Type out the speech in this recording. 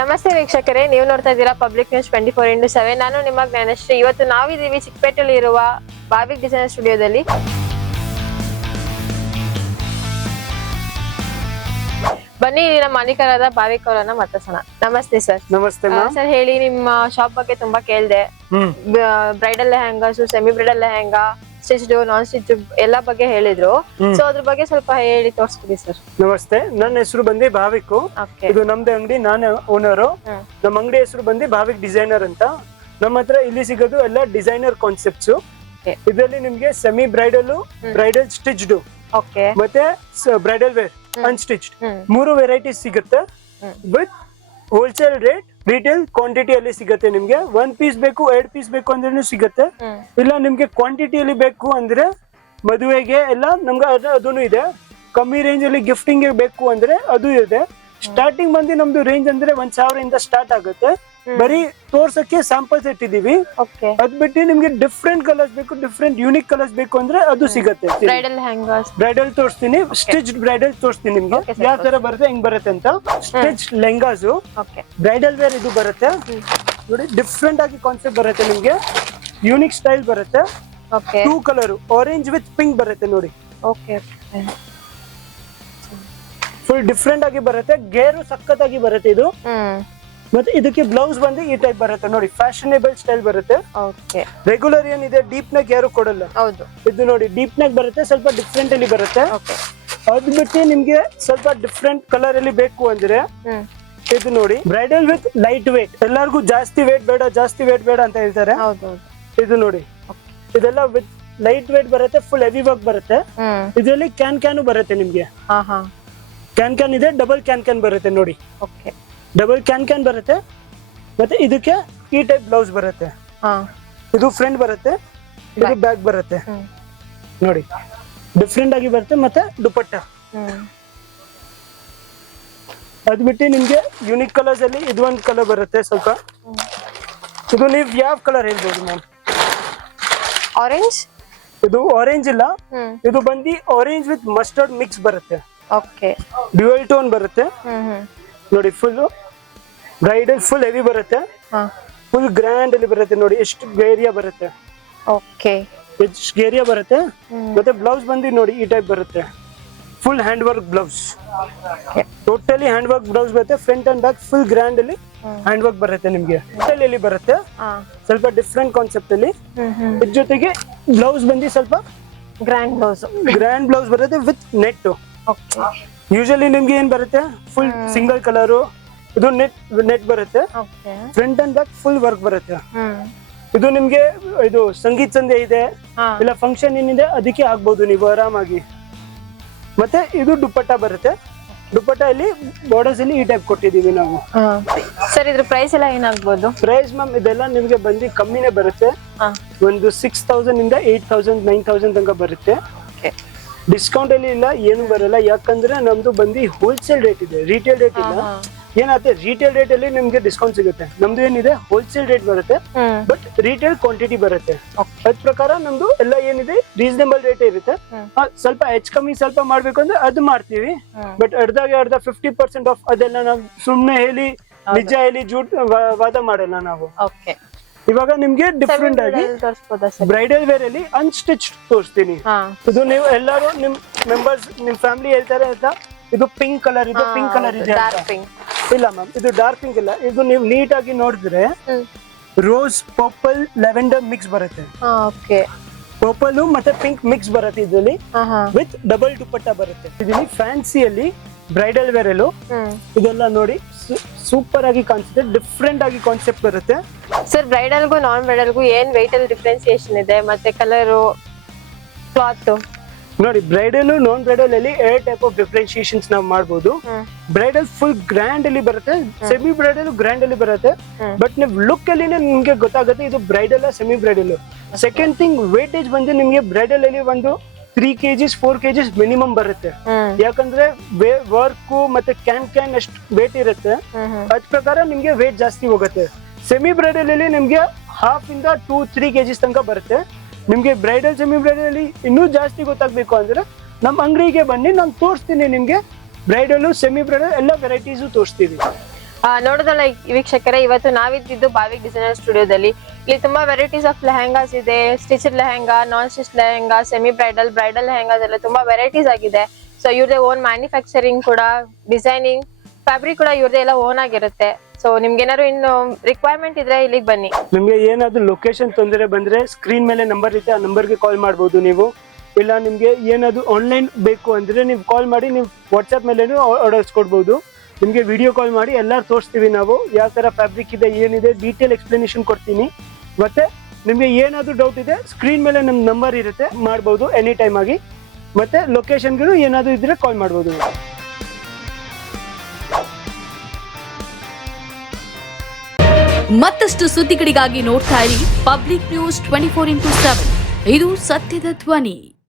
ನಮಸ್ತೆ ವೀಕ್ಷಕರೇ, ನೀವು ನೋಡ್ತಾ ಇದ್ದೀರಾ ಪಬ್ಲಿಕ್ ನ್ಯೂಸ್ 24x7. ನಾನು ನಿಮ್ಮ ಜ್ಞಾನಶ್ರೀ. ಇವತ್ತು ನಾವಿದ್ದೀವಿ ಚಿಕ್ಕಪೇಟೆಯಲ್ಲಿ ಇರುವ ಭಾವಿಕ್ ಡಿಸೈನರ್ ಸ್ಟುಡಿಯೋದಲ್ಲಿ. ಬನ್ನಿ, ನಮ್ಮ ಮಾಲೀಕರಾದ ಭಾವಿಕ್ ಅವರನ್ನ ಮಾತಾಡ್ಸೋಣ. ನಮಸ್ತೆ ಸರ್. ನಮಸ್ತೆ ಸರ್, ಹೇಳಿ, ನಿಮ್ಮ ಶಾಪ್ ಬಗ್ಗೆ ತುಂಬಾ ಕೇಳಿದೆ. Bridal lehengas, semi bridal lehenga, stitched, non stitch ಎಲ್ಲಾ ಬಗ್ಗೆ ಹೇಳಿದ್ರು. ಸೊ ಅದ್ರ ಬಗ್ಗೆ ಸ್ವಲ್ಪ ಹೇಳಿ ತೋರಿಸ್ಬಿಡಿ ಸರ್. ನಮಸ್ತೆ, ನನ್ನ ಹೆಸರು ಬಂದು ಭಾವಿಕ್. ಇದು ನಮ್ದೇ ಅಂಗಡಿ, ನಾನು ಓನರು. ನಮ್ಮ ಅಂಗಡಿ ಹೆಸರು ಬಂದು ಭಾವಿಕ್ ಡಿಸೈನರ್ ಅಂತ. ನಮ್ಮ ಹತ್ರ ಇಲ್ಲಿ ಸಿಗೋದು ಎಲ್ಲ ಡಿಸೈನರ್ ಕಾನ್ಸೆಪ್ಟ್ಸ್. ಇದರಲ್ಲಿ ನಿಮ್ಗೆ ಸೆಮಿ ಬ್ರೈಡಲ್, ಬ್ರೈಡಲ್ ಸ್ಟಿಚ್ಡ್ ಮತ್ತೆ ಬ್ರೈಡಲ್ ವೇರ್ ಅನ್ಸ್ಟಿಚ್ಡ್ 3 ವೆರೈಟೀಸ್ ಸಿಗುತ್ತೆ. With wholesale rate, retail quantity ಅಲ್ಲಿ ಸಿಗುತ್ತೆ. ನಿಮ್ಗೆ 1 ಪೀಸ್ ಬೇಕು, 2 ಪೀಸ್ ಬೇಕು ಅಂದ್ರೂ ಸಿಗುತ್ತೆ. ಇಲ್ಲ ನಿಮ್ಗೆ ಕ್ವಾಂಟಿಟಿಯಲ್ಲಿ ಬೇಕು ಅಂದ್ರೆ ಮದುವೆಗೆ ಎಲ್ಲ ನಮ್ಗೆ ಅದೂ ಇದೆ. ಕಮ್ಮಿ ರೇಂಜ್ ಅಲ್ಲಿ ಗಿಫ್ಟಿಂಗ್ ಬೇಕು ಅಂದ್ರೆ ಅದು ಇದೆ. ಸ್ಟಾರ್ಟಿಂಗ್ ಬಂದು ನಮ್ದು ರೇಂಜ್ ಅಂದ್ರೆ 1000 ಇಂದ ಸ್ಟಾರ್ಟ್ ಆಗುತ್ತೆ. ಬರೀ ತೋರ್ಸಕ್ಕೆ ಸ್ಯಾಂಪಲ್ಸ್ ಇಟ್ಟಿದೀವಿ. ಅದ್ ಬಿಟ್ಟು ನಿಮ್ಗೆ ಡಿಫ್ರೆಂಟ್ ಕಲರ್ಸ್ ಬೇಕು, ಡಿಫ್ರೆಂಟ್ ಯೂನಿಕ್ ಕಲರ್ಸ್ ಬೇಕು ಅಂದ್ರೆ ಅದು ಸಿಗುತ್ತೆ. ಬ್ರೈಡಲ್ ತೋರಿಸ್ತೀನಿ, ಸ್ಟಿಚ್ ಬ್ರೈಡಲ್ ತೋರಿಸ್ತೀನಿ ನಿಮ್ಗೆ ಯಾವ ತರ ಬರುತ್ತೆ, ಹೆಂಗ್ ಬರುತ್ತೆ ಅಂತ. ಸ್ಟಿಚ್ ಲೆಹಂಗಾಸ್, ಬ್ರೈಡಲ್ ವೇರ್ ಇದು ಬರುತ್ತೆ ನೋಡಿ. ಡಿಫ್ರೆಂಟ್ ಆಗಿ ಕಾನ್ಸೆಪ್ಟ್ ಬರುತ್ತೆ ನಿಮ್ಗೆ, ಯೂನಿಕ್ ಸ್ಟೈಲ್ ಬರುತ್ತೆ. 2 ಕಲರ್, ಆರೆಂಜ್ ವಿತ್ ಪಿಂಕ್ ಬರುತ್ತೆ ನೋಡಿ. ಫುಲ್ ಡಿಫ್ರೆಂಟ್ ಆಗಿ ಬರುತ್ತೆ. ಗೇರು ಸಖತ್ತಾಗಿ ಬರುತ್ತೆ ಇದು. ಮತ್ತೆ ಇದಕ್ಕೆ ಬ್ಲೌಸ್ ಬಂದು ಈ ಟೈಪ್ ಬರುತ್ತೆ ನೋಡಿ, ಫ್ಯಾಷನೇಬಲ್ ಸ್ಟೈಲ್ ಬರುತ್ತೆ. ರೆಗ್ಯುಲರ್ ಏನಿದೆ ಡೀಪ್ ನೆಕ್ ಯಾರು ಕೊಡಲ್ಲ. ಇದು ನೋಡಿ ಡೀಪ್ ನೆಕ್ ಬರುತ್ತೆ, ಸ್ವಲ್ಪ ಡಿಫ್ರೆಂಟ್ ಅಲ್ಲಿ ಬರುತ್ತೆ. ಅದ್ ಬಿಟ್ಟು ನಿಮ್ಗೆ ಸ್ವಲ್ಪ ಡಿಫ್ರೆಂಟ್ ಕಲರ್ ಅಲ್ಲಿ ಬೇಕು ಅಂದ್ರೆ ಇದು ನೋಡಿ, ಬ್ರೈಡಲ್ ವಿತ್ ಲೈಟ್ ವೇಟ್. ಎಲ್ಲರಿಗೂ ಜಾಸ್ತಿ ವೇಟ್ ಬೇಡ, ಜಾಸ್ತಿ ವೇಟ್ ಬೇಡ ಅಂತ ಹೇಳ್ತಾರೆ. ಇದು ನೋಡಿ, ಇದೆಲ್ಲ ವಿತ್ ಲೈಟ್ ವೇಟ್ ಬರುತ್ತೆ, ಫುಲ್ ಹೆವಿ ವರ್ಕ್ ಬರುತ್ತೆ. ಇದರಲ್ಲಿ ಕ್ಯಾನ್ ಬರುತ್ತೆ ನಿಮ್ಗೆ. ಕ್ಯಾನ್ ಇದೆ, ಡಬಲ್ ಕ್ಯಾನ್ ಬರುತ್ತೆ ನೋಡಿ. ಡಬಲ್ ಕ್ಯಾನ್ ಬರುತ್ತೆ. ಮತ್ತೆ ಇದಕ್ಕೆ ಈ ಟೈಪ್ ಬ್ಲೌಸ್ ಬರುತ್ತೆ. ಇದು ಫ್ರಂಟ್ ಬರುತ್ತೆ, ಇದು ಬ್ಯಾಕ್ ಬರುತ್ತೆ ನೋಡಿ. ಡಿಫ್ರೆಂಟ್ ಆಗಿ ಬರುತ್ತೆ. ಮತ್ತೆ ದುಪಟ್ಟ. ಅದ್ ಬಿಟ್ಟು ನಿಮ್ಗೆ ಯೂನಿಕ್ ಕಲರ್ಸ್ ಅಲ್ಲಿ ಇದು ಒಂದು ಕಲರ್ ಬರುತ್ತೆ ಸ್ವಲ್ಪ. ಇದು ನೀವು ಯಾವ ಕಲರ್ ಹೇಳ್ಬೋದು ಮ್ಯಾಮ್? ಆರೆಂಜ್. ಇದು ಆರೆಂಜ್ ಇಲ್ಲ, ಇದು ಬಂದು ಆರೆಂಜ್ ವಿತ್ ಮಸ್ಟರ್ಡ್ ಮಿಕ್ಸ್ ಬರುತ್ತೆ. ಡ್ಯುಯಲ್ ಟೋನ್ ಬರುತ್ತೆ ನೋಡಿ. ಫುಲ್ ಬ್ರೈಡಲ್, ಫುಲ್ ಹೆವಿ ಬರುತ್ತೆ, ಫುಲ್ ಗ್ರ್ಯಾಂಡ್ ಅಲ್ಲಿ ಬರುತ್ತೆ ನೋಡಿ. ಎಷ್ಟು ಗೇರಿಯಾ ಬರುತ್ತೆ, ಎಷ್ಟು ಗೇರಿಯಾ ಬರುತ್ತೆ. ಮತ್ತೆ ಬ್ಲೌಸ್ ಬಂದು ನೋಡಿ ಈ ಟೈಪ್ ಬರುತ್ತೆ, full hand work blouse. Totally hand work blouse ಬರುತ್ತೆ. Front and back full grand ಅಲ್ಲಿ ಹ್ಯಾಂಡ್ ವರ್ಕ್ ಬರುತ್ತೆ ನಿಮ್ಗೆ. ಅಲ್ಲಿ ಬರುತ್ತೆ ಸ್ವಲ್ಪ ಡಿಫ್ರೆಂಟ್ ಕಾನ್ಸೆಪ್ಟ್ ಅಲ್ಲಿ. ಇದ್ರ ಜೊತೆಗೆ ಬ್ಲೌಸ್ ಬಂದು ಸ್ವಲ್ಪ ಗ್ರ್ಯಾಂಡ್ ಬ್ಲೌಸ್ ಬರುತ್ತೆ ವಿತ್ ನೆಟ್. ಯೂಶಲಿ ನಿಮ್ಗೆ ಏನ್ ಬರುತ್ತೆ, ಫುಲ್ ಸಿಂಗಲ್ ಕಲರ್. ಇದು ನೆಟ್ ಬರುತ್ತೆ. Front and back full work ಬರುತ್ತೆ. ಇದು ನಿಮ್ಗೆ ಇದು ಸಂಗೀತ ಸಂಧ್ಯೆ ಇದೆ, ಇಲ್ಲ ಫಂಕ್ಷನ್ ಏನಿದೆ ಅದಕ್ಕೆ ಆಗ್ಬಹುದು ನೀವು ಆರಾಮಾಗಿ. ಮತ್ತೆ ಇದು ದುಪಟ್ಟ ಬರುತ್ತೆ. ದುಪಟ್ಟ ಇಲ್ಲಿ ಬಾರ್ಡರ್ಸ್ ಅಲ್ಲಿ ಈ ಟೈಪ್ ಕೊಟ್ಟಿದೀವಿ ನಾವು. ಸರ್, ಇದ್ರ ಪ್ರೈಸ್ ಎಲ್ಲ ಏನಾಗ್ಬೋದು? ಪ್ರೈಸ್ ಮ್ಯಾಮ್ ಇದೆಲ್ಲ ನಿಮ್ಗೆ ಬಂದು ಕಮ್ಮಿನೇ ಬರುತ್ತೆ. ಒಂದು 6000 ಇಂದ 8000, 9000 ತನಕ ಬರುತ್ತೆ. ಡಿಸ್ಕೌಂಟ್ ಅಲ್ಲಿ ಇಲ್ಲ, ಏನು ಬರಲ್ಲ. ಯಾಕಂದ್ರೆ ನಮ್ದು ಬಂದು ಹೋಲ್ಸೇಲ್ ರೇಟ್ ಇದೆ, ರಿಟೇಲ್ ರೇಟ್ ಇಲ್ಲ. ಏನಾಗುತ್ತೆ, ರಿಟೇಲ್ ರೇಟ್ ಅಲ್ಲಿ ನಿಮ್ಗೆ ಡಿಸ್ಕೌಂಟ್ ಸಿಗುತ್ತೆ. ನಮ್ದು ಏನಿದೆ ಹೋಲ್ಸೇಲ್ ರೇಟ್ ಬರುತ್ತೆ, ಬಟ್ ರಿಟೇಲ್ ಕ್ವಾಂಟಿಟಿ ಬರುತ್ತೆ. ಅದ್ ಪ್ರಕಾರ ನಮ್ದು ಎಲ್ಲ ಏನಿದೆ ರೀಸನೇಬಲ್ ರೇಟ್ ಇರುತ್ತೆ. ಸ್ವಲ್ಪ ಹೆಚ್ಚು ಕಮ್ಮಿ ಸ್ವಲ್ಪ ಮಾಡ್ಬೇಕು ಅಂದ್ರೆ ಅದು ಮಾಡ್ತೀವಿ. ಬಟ್ ಅರ್ಧ 50% ಆಫ್ ಅದೆಲ್ಲ ನಾವು ಸುಮ್ನೆ ಹೇಳಿ, ನಿಜ ಹೇಳಿ ಜೂಟ್ ವಾದ ಮಾಡಲ್ಲ ನಾವು. ಇವಾಗ ನಿಮ್ಗೆ ಡಿಫ್ರೆಂಟ್ ಆಗಿ ಬ್ರೈಡಲ್ ವೇರ್ ಅಲ್ಲಿ ಅನ್ಸ್ಟಿಚ್ ತೋರಿಸ್ತೀನಿ. ಇದು ನೀವು ಎಲ್ಲರೂ ನಿಮ್ ಮೆಂಬರ್ಸ್, ನಿಮ್ ಫ್ಯಾಮಿಲಿ ಹೇಳ್ತಾರೆ ಅಂತ, ಇದು ಪಿಂಕ್ ಕಲರ್, ಇದು ಪಿಂಕ್ ಕಲರ್ ಇದೆ. ಇಲ್ಲ ಮ್ಯಾಮ್, ಇದು ಡಾರ್ಕ್ ಪಿಂಕ್ ಇಲ್ಲ. ಇದು ನೀವು ನೀಟ್ ಆಗಿ ನೋಡಿದ್ರೆ ರೋಸ್, ಪರ್ಪಲ್, ಲ್ಯಾವೆಂಡರ್ ಮಿಕ್ಸ್ ಬರುತ್ತೆ. ಪರ್ಪಲ್ ಮತ್ತೆ ಪಿಂಕ್ ಮಿಕ್ಸ್ ಬರುತ್ತೆ ಇದರಲ್ಲಿ. ವಿತ್ ಡಬಲ್ ದುಪಟ್ಟ ಬರುತ್ತೆ. ಇದರಲ್ಲಿ ಫ್ಯಾನ್ಸಿಯಲ್ಲಿ ಬ್ರೈಡಲ್ ವೇರ್ ಅಲ್ಲೂ ಇದೆಲ್ಲ ನೋಡಿ ಸೂಪರ್ ಆಗಿ ಕಾಣಿಸುತ್ತೆ. ಡಿಫ್ರೆಂಟ್ ಆಗಿ ಕಾನ್ಸೆಪ್ಟ್ ಬರುತ್ತೆ. ಸರ್, ಬ್ರೈಡಲ್ಗೂ ನಾನ್ ಬ್ರೈಡಲ್ಗೂ ಏನ್ ವೆಯ್ಟ್ ಅಲ್ಲಿ ಡಿಫ್ರೆನ್ಸಿಯೇಷನ್ ಇದೆ? ಮತ್ತೆ ಕಲರು, ಕ್ಲಾತ್ ನೋಡಿ. ಬ್ರೈಡಲ್, ನಾನ್ ಬ್ರೈಡಲ್ ಅಲ್ಲಿ 2 ಟೈಪ್ ಆಫ್ ಡಿಫ್ರೆನ್ಸಿಯೇಷನ್ಸ್ ನಾವು ಮಾಡಬಹುದು. ಬ್ರೈಡಲ್ ಫುಲ್ ಗ್ರ್ಯಾಂಡ್ ಅಲ್ಲಿ ಬರುತ್ತೆ, ಸೆಮಿ ಬ್ರೈಡಲ್ ಗ್ರ್ಯಾಂಡ್ ಅಲ್ಲಿ ಬರುತ್ತೆ. ಬಟ್ ನೀವು ಲುಕ್ ಅಲ್ಲಿ ನಿಮ್ಗೆ ಗೊತ್ತಾಗುತ್ತೆ ಇದು bridal semi bridal. Second thing, weightage ಬಂದು ನಿಮ್ಗೆ ಬ್ರೈಡಲ್ ಅಲ್ಲಿ ಒಂದು 3 kgs 4 kgs ಮಿನಿಮಮ್ ಬರುತ್ತೆ. ಯಾಕಂದ್ರೆ ವರ್ಕ್ ಮತ್ತೆ ಕ್ಯಾನ್ ಅಷ್ಟು ವೇಟ್ ಇರುತ್ತೆ. ಅದ್ ಪ್ರಕಾರ ನಿಮ್ಗೆ ವೇಟ್ ಜಾಸ್ತಿ ಹೋಗುತ್ತೆ. ಸೆಮಿ ಬ್ರೈಡಲ್ ಅಲ್ಲಿ ನಿಮ್ಗೆ 1/2 ಇಂದ 2-3 kgs ತನಕ ಬರುತ್ತೆ. ನಿಮ್ಗೆ ಬ್ರೈಡಲ್, ಸೆಮಿ ಬ್ರೈಡಲ್ ಅಲ್ಲಿ ಇನ್ನೂ ಜಾಸ್ತಿ ಗೊತ್ತಾಗ್ಬೇಕು ಅಂದ್ರೆ ನಮ್ಮ ಅಂಗಡಿಗೆ ಬನ್ನಿ, ನಾನು ತೋರಿಸ್ತೀನಿ ನಿಮ್ಗೆ. ಬ್ರೈಡಲ್, ಸೆಮಿ ಬ್ರೈಡಲ್ ಎಲ್ಲ ವೆರೈಟೀಸ್ ತೋರಿಸ್ತೀವಿ. ನೋಡೋದಲ್ಲ ವೀಕ್ಷಕರೇ, ಇವತ್ತು ನಾವಿದ್ದು ಭಾವಿಕ್ ಡಿಸೈನರ್ ಸ್ಟುಡಿಯೋದಲ್ಲಿ. ಇಲ್ಲಿ ತುಂಬಾ ವೆರೈಟೀಸ್ ಆಫ್ ಲೆಹಂಗಾಸ್ ಇದೆ. Stitch lehenga, non stitch lehenga, semi bridal, bridal lehengas ಎಲ್ಲ ತುಂಬಾ ವೆರೈಟೀಸ್ ಆಗಿದೆ. ಸೊ ಇವ್ರದೇ ಓನ್ ಮ್ಯಾನುಫ್ಯಾಕ್ಚರಿಂಗ್ ಕೂಡ, ಡಿಸೈನಿಂಗ್, ಫ್ಯಾಬ್ರಿಕ್ ಕೂಡ ಇವ್ರದೇ ಎಲ್ಲ ಓನ್ ಆಗಿರುತ್ತೆ. ಸೊ ನಿಮ್ಗೆ ಏನಾದ್ರು ಇನ್ನು ರಿಕ್ವೈರ್ಮೆಂಟ್ ಇದ್ರೆ ಇಲ್ಲಿಗೆ ಬನ್ನಿ. ನಿಮ್ಗೆ ಏನಾದ್ರು ಲೊಕೇಶನ್ ತೊಂದರೆ ಬಂದ್ರೆ ಸ್ಕ್ರೀನ್ ಮೇಲೆ ನಂಬರ್ ಇದೆ, ಆ ನಂಬರ್ಗೆ ಕಾಲ್ ಮಾಡ್ಬೋದು ನೀವು. ಇಲ್ಲ ನಿಮ್ಗೆ ಏನಾದ್ರು ಆನ್ಲೈನ್ ಬೇಕು ಅಂದ್ರೆ ನೀವು ಕಾಲ್ ಮಾಡಿ, ನೀವು ವಾಟ್ಸ್ಆಪ್ ಮೇಲೆ ಆರ್ಡರ್ಸ್ ಕೊಡ್ಬೋದು. ನಿಮ್ಗೆ ವಿಡಿಯೋ ಕಾಲ್ ಮಾಡಿ ಎಲ್ಲ ತೋರಿಸ್ತೀವಿ ನಾವು, ಯಾವ ತರ ಫ್ಯಾಬ್ರಿಕ್ ಇದೆ, ಏನಿದೆ, ಡೀಟೇಲ್ ಎಕ್ಸ್ಪ್ಲನೇಷನ್ ಕೊಡ್ತೀನಿ. ಮತ್ತೆ ನಿಮ್ಗೆ ಏನಾದ್ರು ಡೌಟ್ ಇದೆ ಸ್ಕ್ರೀನ್ ಮೇಲೆ ನಮ್ ನಂಬರ್ ಇರುತ್ತೆ, ಮಾಡ್ಬೋದು ಎನಿ ಟೈಮ್ ಆಗಿ. ಮತ್ತೆ ಲೊಕೇಶನ್ಗೂ ಏನಾದ್ರು ಇದ್ರೆ ಕಾಲ್ ಮಾಡ್ಬೋದು. ಮತ್ತಷ್ಟು ಸುದ್ದಿಗಳಿಗಾಗಿ ನೋಡ್ತಾ ಇರಿ ಪಬ್ಲಿಕ್ ನ್ಯೂಸ್ 24x7. ಇದು ಸತ್ಯದ ಧ್ವನಿ.